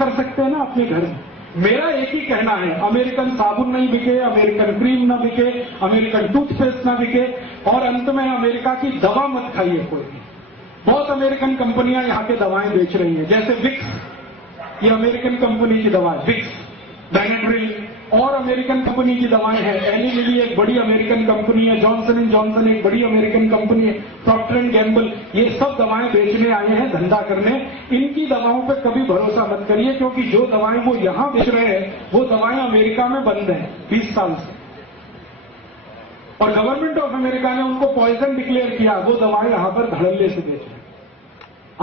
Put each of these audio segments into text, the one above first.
कर सकते हैं ना अपने घर में। मेरा एक ही कहना है, अमेरिकन साबुन नहीं बिके, अमेरिकन क्रीम ना बिके, अमेरिकन टूथपेस्ट ना बिके, और अंत में अमेरिका की दवा मत खाइए कोई भी। बहुत अमेरिकन कंपनियां यहाँ के दवाएं बेच रही हैं, जैसे विक्स, ये अमेरिकन कंपनी की दवा है विक्स, बेनेड्रिल, और अमेरिकन कंपनी की दवाएं हैं। एली लिली एक बड़ी अमेरिकन कंपनी है, जॉनसन एंड जॉनसन एक बड़ी अमेरिकन कंपनी है, प्रॉक्टर एंड गैम्बल, ये सब दवाएं बेचने आए हैं, धंधा करने। इनकी दवाओं पर कभी भरोसा मत करिए, क्योंकि जो दवाएं वो यहां बेच रहे हैं वो दवाएं अमेरिका में बंद हैं 20 साल से, और गवर्नमेंट ऑफ अमेरिका ने उनको पॉइजन डिक्लेयर किया, वो दवाएं यहां पर धड़ल्ले से बेच रहे हैं।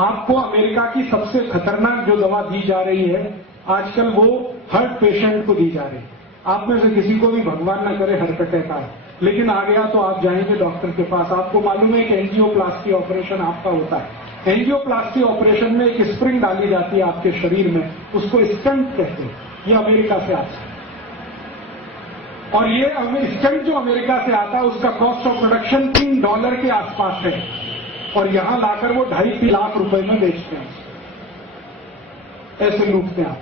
आपको अमेरिका की सबसे खतरनाक जो दवा दी जा रही है आजकल, वो हार्ट पेशेंट को दी जा रही है। आप में से किसी को भी भगवान न करे हार्ट अटैक आए, लेकिन आ गया तो आप जाएंगे डॉक्टर के पास, आपको मालूम है कि एंजियोप्लास्टी ऑपरेशन आपका होता है। एंजियोप्लास्टी ऑपरेशन में एक स्प्रिंग डाली जाती है आपके शरीर में, उसको स्टंट कहते हैं, ये अमेरिका से आता है। और ये स्टंट जो अमेरिका से आता है उसका कॉस्ट ऑफ प्रोडक्शन $3 के आसपास है, और यहां लाकर वो 2.5-3 लाख रुपए में बेचते हैं, ऐसे लूटते हैं आप।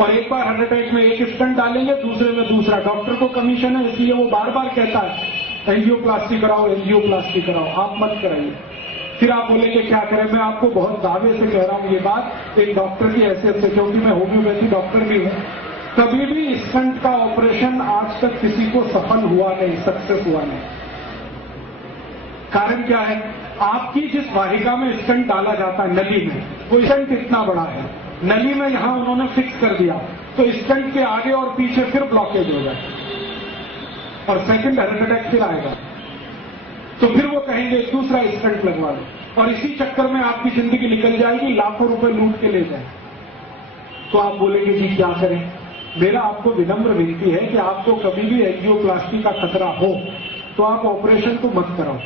और एक बार हार्ट अटैक में एक स्टंट डालेंगे, दूसरे में दूसरा। डॉक्टर को कमीशन है, इसलिए वो बार बार कहता है एंजियोप्लास्टी कराओ, एंजियोप्लास्टी कराओ, आप मत कराइए। फिर आप बोलेंगे क्या करें। मैं आपको बहुत दावे से कह रहा हूं ये बात, एक डॉक्टर की हैसियत से, क्योंकि मैं होम्योपैथी डॉक्टर भी हूं। कभी भी स्टंट का ऑपरेशन आज तक किसी को सफल हुआ नहीं, सक्सेस हुआ नहीं। कारण क्या है? आपकी जिस वाहिका में स्टंट डाला जाता है नली में, वो स्टंट इतना बड़ा है, नली में यहां उन्होंने फिक्स कर दिया, तो स्टंट के आगे और पीछे फिर ब्लॉकेज हो जाए और सेकंड हार्ट अटैक फिर आएगा, तो फिर वो कहेंगे दूसरा स्टंट लगवा लो, और इसी चक्कर में आपकी जिंदगी निकल जाएगी, लाखों रुपए लूट के ले जाए। तो आप बोलेंगे जी क्या करें। मेरा आपको विनम्र विनती है कि आपको कभी भी एंजियोप्लास्टी का खतरा हो तो आप ऑपरेशन को मत कराओ।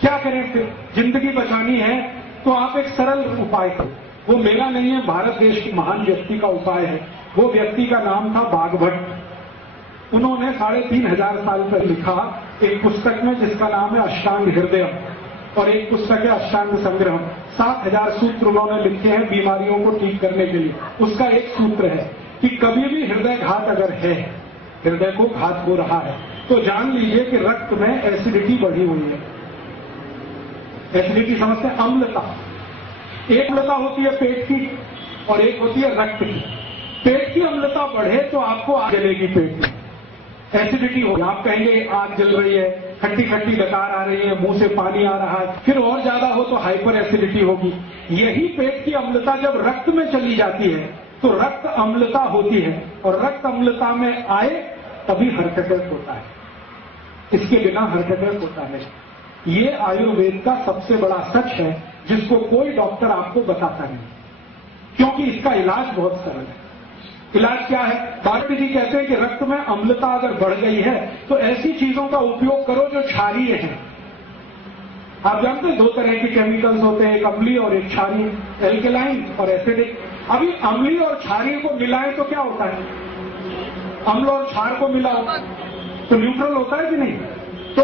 क्या करें फिर? जिंदगी बचानी है तो आप एक सरल उपाय करो। वो मेरा नहीं है, भारत देश की महान व्यक्ति का उपाय है। वो व्यक्ति का नाम था बागभट्ट। उन्होंने 3500 साल पहले लिखा एक पुस्तक में जिसका नाम है अष्टांग हृदय, और एक पुस्तक है अष्टांग संग्रह। 7000 सूत्र उन्होंने लिखे हैं बीमारियों को ठीक करने के लिए। उसका एक सूत्र है कि कभी भी हृदय घात अगर है, हृदय को घात हो रहा है, तो जान लीजिए कि रक्त में एसिडिटी बढ़ी हुई है। एसिडिटी समझते हैं? अम्लता। एक अम्लता होती है पेट की और एक होती है रक्त की। पेट की अम्लता बढ़े तो आपको आग जलेगी, पेट में एसिडिटी होगी, आप कहेंगे आग जल रही है, खट्टी खट्टी डकार आ रही है, मुंह से पानी आ रहा है। फिर और ज्यादा हो तो हाइपर एसिडिटी होगी। यही पेट की अम्लता जब रक्त में चली जाती है तो रक्त अम्लता होती है, और रक्त अम्लता में आए तभी हार्ट अटैक होता है। इसके बिना हार्ट अटैक होता नहीं। ये आयुर्वेद का सबसे बड़ा सच है जिसको कोई डॉक्टर आपको बताता नहीं, क्योंकि इसका इलाज बहुत सरल है। इलाज क्या है? डॉक्टर जी कहते हैं कि रक्त में अम्लता अगर बढ़ गई है तो ऐसी चीजों का उपयोग करो जो क्षारीय है। आप जानते हैं 2 तरह के केमिकल्स होते हैं, एक अम्लीय और एक क्षारीय, एल्केलाइन और एसिडिक। अभी अम्लीय और क्षारीय को मिलाएं तो क्या होता है? अम्ल और क्षार को मिलाओ तो न्यूट्रल होता है कि नहीं? तो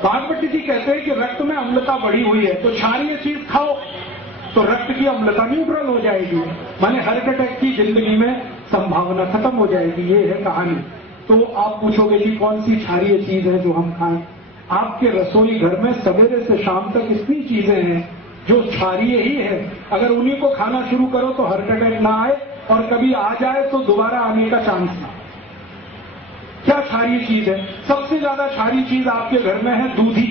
बागभट्ट जी कहते हैं कि रक्त में अम्लता बढ़ी हुई है तो क्षारीय चीज खाओ तो रक्त की अम्लता न्यूट्रल हो जाएगी, माने हार्ट अटैक की जिंदगी में संभावना खत्म हो जाएगी। ये है कहानी। तो आप पूछोगे कि कौन सी क्षारीय चीज है जो हम खाएं? आपके रसोई घर में सवेरे से शाम तक इतनी चीजें हैं जो क्षारीय ही है। अगर उन्हीं को खाना शुरू करो तो हार्ट अटैक ना आए, और कभी आ जाए तो दोबारा आने का चांस ना। क्या क्षारीय चीज है? सबसे ज्यादा क्षारीय चीज आपके घर में है दूधी।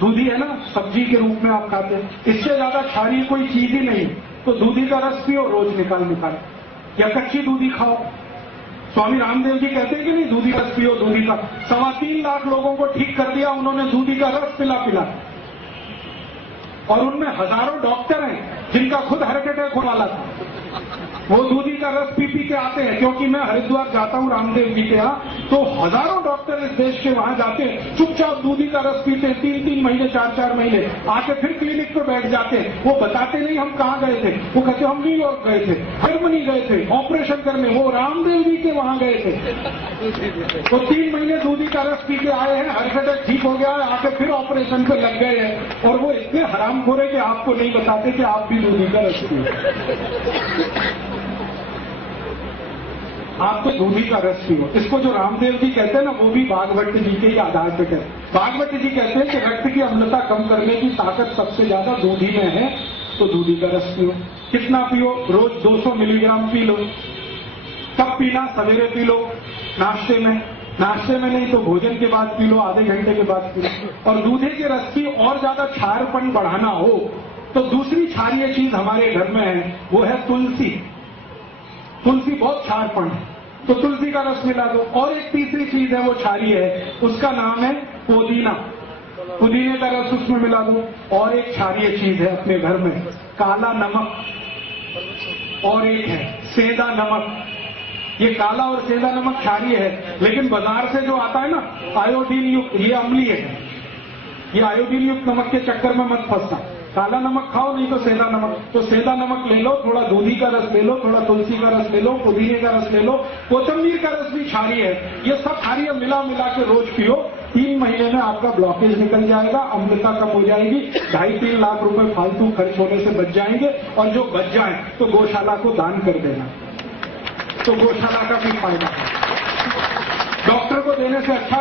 दूधी है ना, सब्जी के रूप में आप खाते हैं। इससे ज्यादा क्षारीय कोई चीज ही नहीं। तो दूधी का रस पियो रोज निकाल निकाल, या कच्ची दूधी खाओ। स्वामी रामदेव जी कहते हैं कि नहीं, दूधी रस पियो, दूधी का 3.25 लाख लोगों को ठीक कर दिया उन्होंने दूधी का रस पिला पिला। और उनमें हजारों डॉक्टर हैं जिनका खुद हार्ट अटैक होने वाला था, वो दूधी का रस पी पी के आते हैं। क्योंकि मैं हरिद्वार जाता हूं रामदेव जी के यहाँ, तो हजारों डॉक्टर इस देश के वहां जाते हैं, चुपचाप दूधी का रस पीते हैं 3-3 महीने 4-4 महीने, आके फिर क्लिनिक पे बैठ जाते हैं। वो बताते नहीं हम कहाँ गए थे, वो कहते हम न्यूयॉर्क गए थे, जर्मनी गए थे ऑपरेशन करने, वो रामदेव जी के वहां गए थे। तो 3 महीने दूधी का रस पी के आए हैं, हार्ट अटैक ठीक हो गया है, आके फिर ऑपरेशन पे लग गए हैं। और वो इतने हराम हरामखोर है कि आपको नहीं बताते कि आप भी दूधी का रस पियो। आप तो दूधी का रस पियो। इसको जो रामदेव जी कहते हैं ना, वो भी भागवत जी के ही आधार पे कहते हैं। भागवत जी कहते हैं कि रक्त की अम्लता कम करने की ताकत सबसे ज्यादा दूधी में है, तो दूधी का रस पियो। कितना पियो? रोज 200 मिलीग्राम पी लो। कब पीना? सवेरे पी लो, नाश्ते में। नाश्ते में नहीं तो भोजन के बाद पी लो, आधे घंटे के बाद पी लो। और दूधे के रस की और ज्यादा क्षारपन बढ़ाना हो तो दूसरी क्षारीय चीज हमारे घर में है, वो है तुलसी। तुलसी बहुत क्षारपन है, तो तुलसी का रस मिला दो। और एक तीसरी चीज है, वो क्षारीय है, उसका नाम है पुदीना। पुदीने का रस उसमें मिला दो। और एक क्षारीय चीज है अपने घर में, काला नमक। और एक है सेंधा नमक। ये काला और सेंधा नमक क्षारीय है, लेकिन बाजार से जो आता है ना आयोडीन युक्त, ये अम्लीय है। ये आयोडीन युक्त नमक के चक्कर में मत फंसना। काला नमक खाओ, नहीं तो सेंधा नमक। तो सेंधा नमक ले लो, थोड़ा दूधी का रस ले लो, थोड़ा तुलसी का रस ले लो, पुदीने का रस ले लो, कोतंबीर का रस भी क्षारीय है। ये सब क्षारीय मिला मिला के रोज पियो। 3 महीने में आपका ब्लॉकेज निकल जाएगा, अम्लता कम हो जाएगी, 2.5-3 लाख रुपए फालतू खर्च होने से बच जाएंगे। और जो बच जाए तो गौशाला को दान कर देना, तो गौशाला का भी फायदा है। डॉक्टर को देने से अच्छा